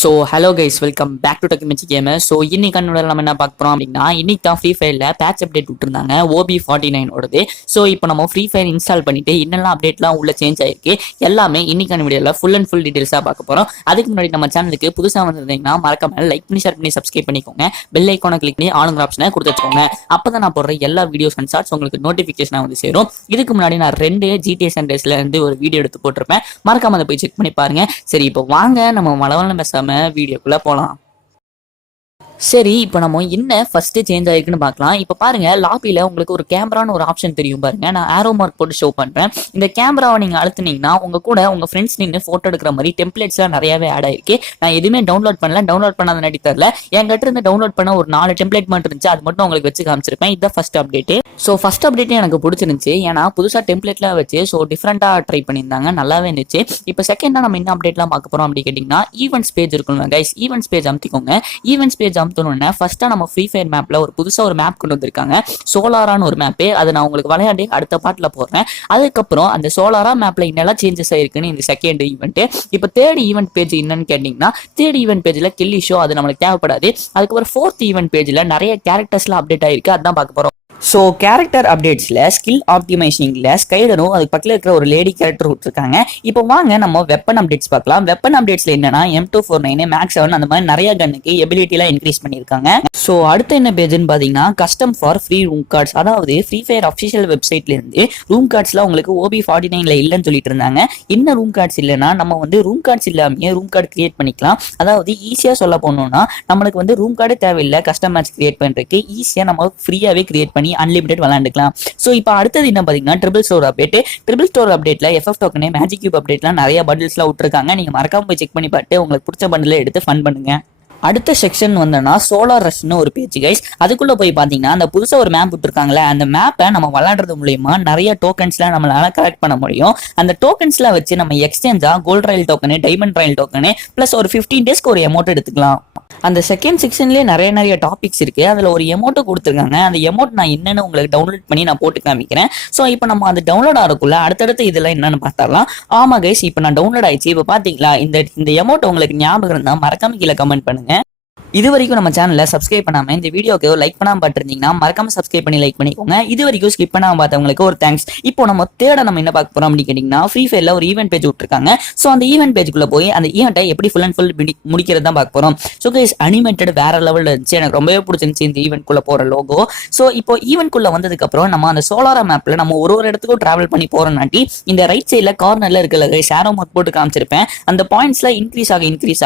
So hello guys, welcome back to டெக்மெச்சி gamer. So இன்னைக்கு நம்ம என்ன பார்க்க போகிறோம் அப்படின்னா, இன்னைக்கு தான் ஃப்ரீ ஃபயரில் பேட்ச் அப்டேட் விட்டுருந்தாங்க OB49 ஓடது. ஸோ இப்போ நம்ம ஃப்ரீ ஃபயர் இன்ஸ்டால் பண்ணிட்டு என்னெல்லாம் அப்டேட்லாம் உள்ள சேஞ்ச் ஆயிருக்கு எல்லாமே இன்னைக்கான வீடியோவில் ஃபுல் அண்ட் ஃபுல் டீட்டெயில்ஸாக பார்க்க போகிறோம். அதுக்கு முன்னாடி நம்ம சேனலுக்கு புதுசாக வந்திருந்தீங்கன்னா மறக்காம லைக் பண்ணி ஷேர் பண்ணி சப்ஸ்கிரைப் பண்ணிக்கோங்க. பெல் ஐக்கானை கிளிக் பண்ணி ஆளுங்கிற ஆப்ஷனை கொடுத்து வச்சுக்கோங்க. அப்போ தான் நான் போடுற எல்லா வீடியோஸ் அண்ட் ஷார்ட்ஸ் உங்களுக்கு நோட்டிஃபிகேஷனாக வந்து சேரும். இதுக்கு முன்னாடி நான் 2 GTA சண்டேஸ்ல இருந்து ஒரு வீடியோ எடுத்து போட்டிருப்பேன். மறக்காம அதை போய் செக் பண்ணி பாருங்க. சரி, இப்போ வாங்க நம்ம மலவலம் பேசாம வீடியோக்குள்ள போலாம். சரி, இப்போ நம்ம என்ன ஃபர்ஸ்ட் சேஞ்ச் ஆயிருக்குன்னு பார்க்கலாம். இப்போ பாருங்க, லாபியில் உங்களுக்கு ஒரு கேமரான்னு ஒரு ஆப்ஷன் தெரியும் பாருங்க. நான் ஆரோ மார்க் போட்டு ஷோ பண்றேன். இந்த கேமராவை நீங்க அழுத்துனீங்கன்னா உங்க கூட உங்க ஃப்ரெண்ட்ஸ் நின்று போட்டோ எடுக்கிற மாதிரி டெம்ப்ளேட்ஸ்லாம் நிறையவே ஆட் ஆயிருக்கு. நான் எதுவுமே டவுன்லோட் பண்ணல, டவுன்லோட் பண்ணாத நடி தரல. என்கிட்ட இருந்து டவுன்லோட் பண்ண ஒரு 4 டெம்ப்ளேட் மட்டும் இருந்துச்சு. அது மட்டும் உங்களுக்கு வச்சு காமிச்சிருப்பேன். இதுதான் first update. So first update எனக்கு பிடிச்சிருந்துச்சு. ஏன்னா புதுசாக டெம்ப்ளேட்லாம் வச்சு ஸோ டிஃப்ரெண்டாக ட்ரை பண்ணியிருந்தாங்க, நல்லாவே இருந்துச்சு. இப்போ செகண்டா நம்ம என்ன அப்டேட்லாம் பார்க்க போறோம் அப்படி கேட்டிங்கன்னா, ஈவெண்ட்ஸ் பேஜ் இருக்குங்க கைஸ். ஈவெண்ட்ஸ் பேஜ் அமுத்திக்கோங்க. ஈவெண்ட்ஸ் பேஜ் அமுத்தணும்னா ஃபர்ஸ்டா நம்ம ஃப்ரீ ஃபயர் மேப்ல ஒரு புதுசா ஒரு மேப் கொண்டு வந்திருக்காங்க, சோலாரான்னு ஒரு மேப். அதை நான் உங்களுக்கு விளையாடி அடுத்த பாட்டுல போடுறேன். அதுக்கப்புறம் அந்த சோலாரா மேப்ல என்னெல்லாம் சேஞ்சஸ் ஆயிருக்குன்னு இந்த செகண்ட் ஈவெண்ட். இப்போ தேர்ட் ஈவெண்ட் பேஜ் என்னன்னு கேட்டீங்கன்னா, தேர்ட் ஈவெண்ட் பேஜ்ல கில்லி ஷோ, அது நம்மளுக்கு தேவைப்படாது. அதுக்கப்புறம் ஃபோர்த் ஈவெண்ட் பேஜ்ல நிறைய கேரக்டர்ஸ்லாம் அப்டேட் ஆயிருக்கு, அதான் பார்க்க போறோம். ஸோ கேரக்டர் அப்டேட்ஸில் ஸ்கில் ஆப்டிமைசிங்கில் ஸ்கைலரும் அதுக்கு பக்கத்தில் இருக்கிற ஒரு லேடி கேரக்டர் விட்டுருக்காங்க. இப்போ வாங்க நம்ம வெப்பன் அப்டேட்ஸ் பார்க்கலாம். வெப்பன் அப்டேட்ஸில் என்னன்னா M249 மேக்ஸ் 7 அந்த மாதிரி நிறைய கன்னுக்கு எபிலிட்டிலாம் இன்க்ரீஸ் பண்ணியிருக்காங்க. ஸோ அடுத்து என்ன பேஜ்னு பார்த்தீங்கன்னா, custom for free room cards. அதாவது ஃப்ரீ ஃபயர் அஃபிஷியல் வெப்சைட்லேருந்து ரூம் கார்ட்ஸ்லாம் உங்களுக்கு OB49 இல்லைன்னு சொல்லிட்டு இருந்தாங்க. என்ன ரூம் கார்ட்ஸ் இல்லைன்னா, நம்ம வந்து ரூம் கார்ட்ஸ் இல்லாமல் ரூம் கார்டு கிரியேட் பண்ணிக்கலாம். அதாவது ஈஸியாக சொல்ல போனோம்னா, நம்மளுக்கு வந்து ரூம் கார்டு தேவையில்லை, கஸ்டம் மேட்ச் கிரியேட் பண்ணுறதுக்கு ஈஸியாக நம்ம ஃப்ரீயாகவே கிரியேட் பண்ணி அன்லிமிடெட் விளையாண்டுக்கலாம். ஸோ இப்போ அடுத்தது என்ன பார்த்தீங்கன்னா, triple store update. Triple store அப்டேட்ல FF டோக்கனே மேஜிக் கியூப் அப்டேட்லாம் நிறைய பண்டில்ஸ்லாம் விட்டுருக்காங்க. நீங்க மறக்காம போய் செக் பண்ணி பார்த்து உங்களுக்கு பிடிச்ச பண்டில் எடுத்து ஃபன் பண்ணுங்க. அடுத்த செக்ஷன் வந்தோம்னா சோலார் ரஷ்னு ஒரு பேஜ் கைஸ். அதுக்குள்ள போய் பார்த்தீங்கன்னா, அந்த புதுசாக ஒரு மேப் விட்டுருக்காங்களே, அந்த மேப்பை நம்ம விளையாடுறது மூலியமா நிறைய டோக்கன்ஸ்லாம் நம்மளால கலெக்ட் பண்ண முடியும். அந்த டோக்கன்ஸ்லாம் வச்சு நம்ம எக்ஸ்சேஞ்சா கோல்ட் ரயில் டோக்கனு, டைமண்ட் ரயில் டோக்கனு பிளஸ் ஒரு 15 டேஸ்க்கு ஒரு எமௌண்ட் எடுத்துக்கலாம். அந்த செகண்ட் செக்ஷன்லேயே நிறைய டாபிக்ஸ் இருக்கு. அதில் ஒரு எமௌண்ட்டை கொடுத்துருக்காங்க. அந்த எமௌண்ட் நான் என்னன்னு உங்களுக்கு டவுன்லோட் பண்ணி நான் போட்டு காமிக்கிறேன். ஸோ இப்போ நம்ம அந்த டவுன்லோட் ஆகிறக்குள்ள அடுத்தடுத்து இதெல்லாம் என்னன்னு பார்த்தாலாம். ஆமா கைஸ், இப்போ நான் டவுன்லோட் ஆயிடுச்சு. இப்போ பார்த்தீங்களா, இந்த எமௌண்ட் உங்களுக்கு ஞாபகம் இருந்தால் மறக்காம கீழே கமெண்ட் பண்ணுங்க. இது வரைக்கும் நம்ம சேனலை சப்ஸ்கிரைப் பண்ணாம இந்த வீடியோக்கு லைக் பண்ணாம பார்த்துருந்தீங்கன்னா மறக்காம சப்ஸ்கிரைப் பண்ணி லைக் பண்ணிக்கோங்க. இது வரைக்கும் ஸ்கிப் பண்ணாம பார்த்தவங்களுக்கு ஒரு தேங்க்ஸ். இப்போ நம்ம நம்ம என்ன பார்க்க போறோம் அப்படின்னு கேட்டீங்கன்னா, ஃப்ரீ ஃபயர்ல ஒரு ஈவெண்ட் பேஜ் விட்டுருக்காங்க. ஸோ அந்த ஈவெண்ட் பேஜுக்குள்ள போய் அந்த ஈவெண்ட்டை எப்படி ஃபுல் அண்ட் ஃபுல் முடிக்கிறது தான் பார்க்க போறோம். ஸோ கைஸ், அனிமேட்டட் வேற லெவலில் இருந்துச்சு. எனக்கு ரொம்பவே பிடிச்சிருந்துச்சு இந்த ஈவெண்ட் குள்ள போற லோகோ. ஸோ இப்போ ஈவெண்ட் குள்ள வந்ததுக்கு அப்புறம் நம்ம அந்த சோலாரா மேப்ல நம்ம ஒரு இடத்துக்கும் டிராவல் பண்ணி போறோம்னாட்டி இந்த ரைட் சைட்ல கார்னர்ல இருக்கிற ஷேரோ மார்க் போட்டு காமிச்சிருப்பேன். அந்த பாயிண்ட்ஸ்ல இன்க்ரீஸ்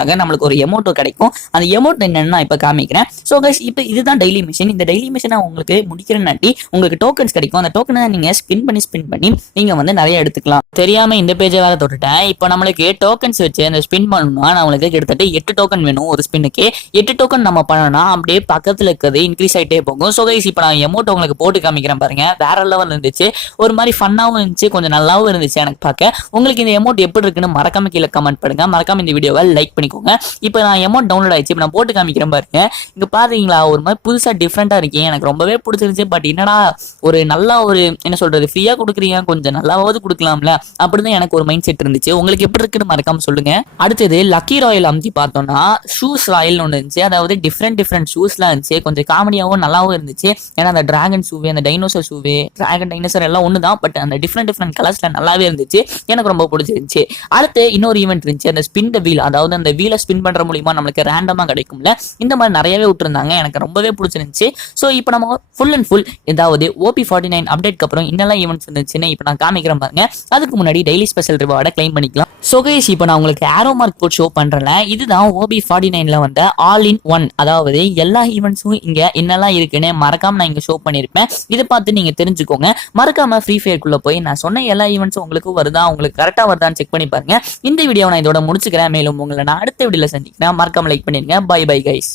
ஆக நம்மளுக்கு ஒரு எமௌண்ட் கிடைக்கும். அந்த எமௌண்ட் என்னன்னா இப்ப காமிக்கிறேன். சோ गाइस, இப்போ இதுதான் டெய்லி மிஷன். இந்த டெய்லி மிஷனை உங்களுக்கு முடிக்கிறனாட்டி உங்களுக்கு டோக்கன்ஸ் கிடைக்கும். அந்த டோக்கனை நீங்க ஸ்பின் பண்ணி நீங்க வந்து நிறைய எடுத்துக்கலாம். தெரியாம இந்த பேஜை வேற தொட்டுட்டேன். இப்போ நம்மளுக்கு டோக்கன்ஸ் வச்சு அந்த ஸ்பின் பண்ணணும்னா நம்மளுக்கு கிட்டத்தட்ட 8 டோக்கன் வேணும் ஒரு ஸ்பின்னுக்கு. 8 டோக்கன் நம்ம பண்ணனா அப்படியே பக்கத்துல இருக்கிறது இன்க்ரீஸ் ஆயிட்டே போகும். சோ गाइस, இப்போ நான் எமௌண்ட் உங்களுக்கு போட்டு காமிக்கிறேன் பாருங்க. வேற லெவல் இருந்துச்சு, ஒரு மாதிரி ஃபன்னாவும் இருந்துச்சு, கொஞ்சம் நல்லாவும் இருந்துச்சு எனக்கு பார்க்க. உங்களுக்கு இந்த எமௌண்ட் எப்படி இருக்குன்னு மறக்காம கீழே கமெண்ட் பண்ணுங்க. மறக்காம இந்த வீடியோவை லைக் பண்ணிக்கோங்க. இப்போ நான் எமௌண்ட் டவுன்லோட் ஆயிடுச்சு. இப்போ நான் போட்டு காமிக்கிறேன் பாருங்க. இங்க பாத்தீங்களா, ஒரு மாதிரி புதுசா டிஃப்ரெண்டா இருக்கேன். எனக்கு ரொம்பவே பிடிச்சிருந்துச்சு. பட் என்னடா, ஒரு நல்லா ஒரு என்ன சொல்றது, ஃப்ரீயா கொடுக்குறீங்க, கொஞ்சம் நல்லாவது கொடுக்கலாம்ல அப்படிதான் எனக்கு ஒரு மைண்ட் செட் இருந்துச்சு. உங்களுக்கு எப்படி இருக்குன்னு மறக்காம சொல்லுங்க. அடுத்தது லக்கி ராயல் அமுத்தி பார்த்தோம்னா ஷூஸ் ராயல் ஒன்று இருந்துச்சு. அதாவது டிஃப்ரெண்ட் ஷூஸ்லாம் இருந்துச்சு. கொஞ்சம் காமெடியாவும் நல்லாவும் இருந்துச்சு. ஏன்னா அந்த டிராகன் ஷூவே, அந்த டைனோசர் ஷூவே, டிராகன் டைனோசர் எல்லாம் ஒண்ணுதான். பட் அந்த டிஃப்ரெண்ட் கலர்ஸ்ல நல்லாவே இருந்துச்சு. எனக்கு ரொம்ப பிடிச்சிருந்துச்சு. அடுத்து இன்னொரு ஈவெண்ட் இருந்துச்சு, அந்த ஸ்பின் த வீல். அதாவது அந்த வீலை ஸ்பின் பண்ற மூலியமா நம்மளுக்கு ரேண்டமா கிடைக்கும்ல. இந்த மாதிரி நிறையவே விட்டுருந்தாங்க. எனக்கு ரொம்பவே பிடிச்சிருந்துச்சு. ஸோ இப்போ நம்ம ஃபுல் அண்ட் ஃபுல் ஏதாவது OB49 அப்டேட்க்கு அப்புறம் என்னெல்லாம் ஈவெண்ட்ஸ் இருந்துச்சுன்னு இப்போ நான் காமிக்கிறேன் பாருங்க. அதுக்கு முன்னாடி டெய்லி ஸ்பெஷல் ரிவார்டை கிளைம் பண்ணிக்கலாம். ஸோ கைஸ், இப்போ நான் உங்களுக்கு ஆரோ மார்க் போட்டு ஷோ பண்றேன். இதுதான் OB49ல வந்த ஆல் இன் ஒன். அதாவது எல்லா ஈவெண்ட்ஸும் இங்க என்னெல்லாம் இருக்குன்னு மறக்காம நான் இங்க ஷோ பண்ணிருப்பேன். இதை பார்த்து நீங்க தெரிஞ்சுக்கோங்க. மறக்காம ஃப்ரீ ஃபயர்க்குள்ள போய் நான் சொன்ன எல்லா ஈவெண்ட்ஸும் உங்களுக்கு வருதா, உங்களுக்கு கரெக்டா வருதான்னு செக் பண்ணி பாருங்க. இந்த வீடியோ நான் இதோட முடிச்சுக்கிறேன். மேலும் உங்களை நான் அடுத்த வீடியோல சந்திக்கிறேன். மறக்காம லைக் பண்ணிருங்க. Bye bye guys.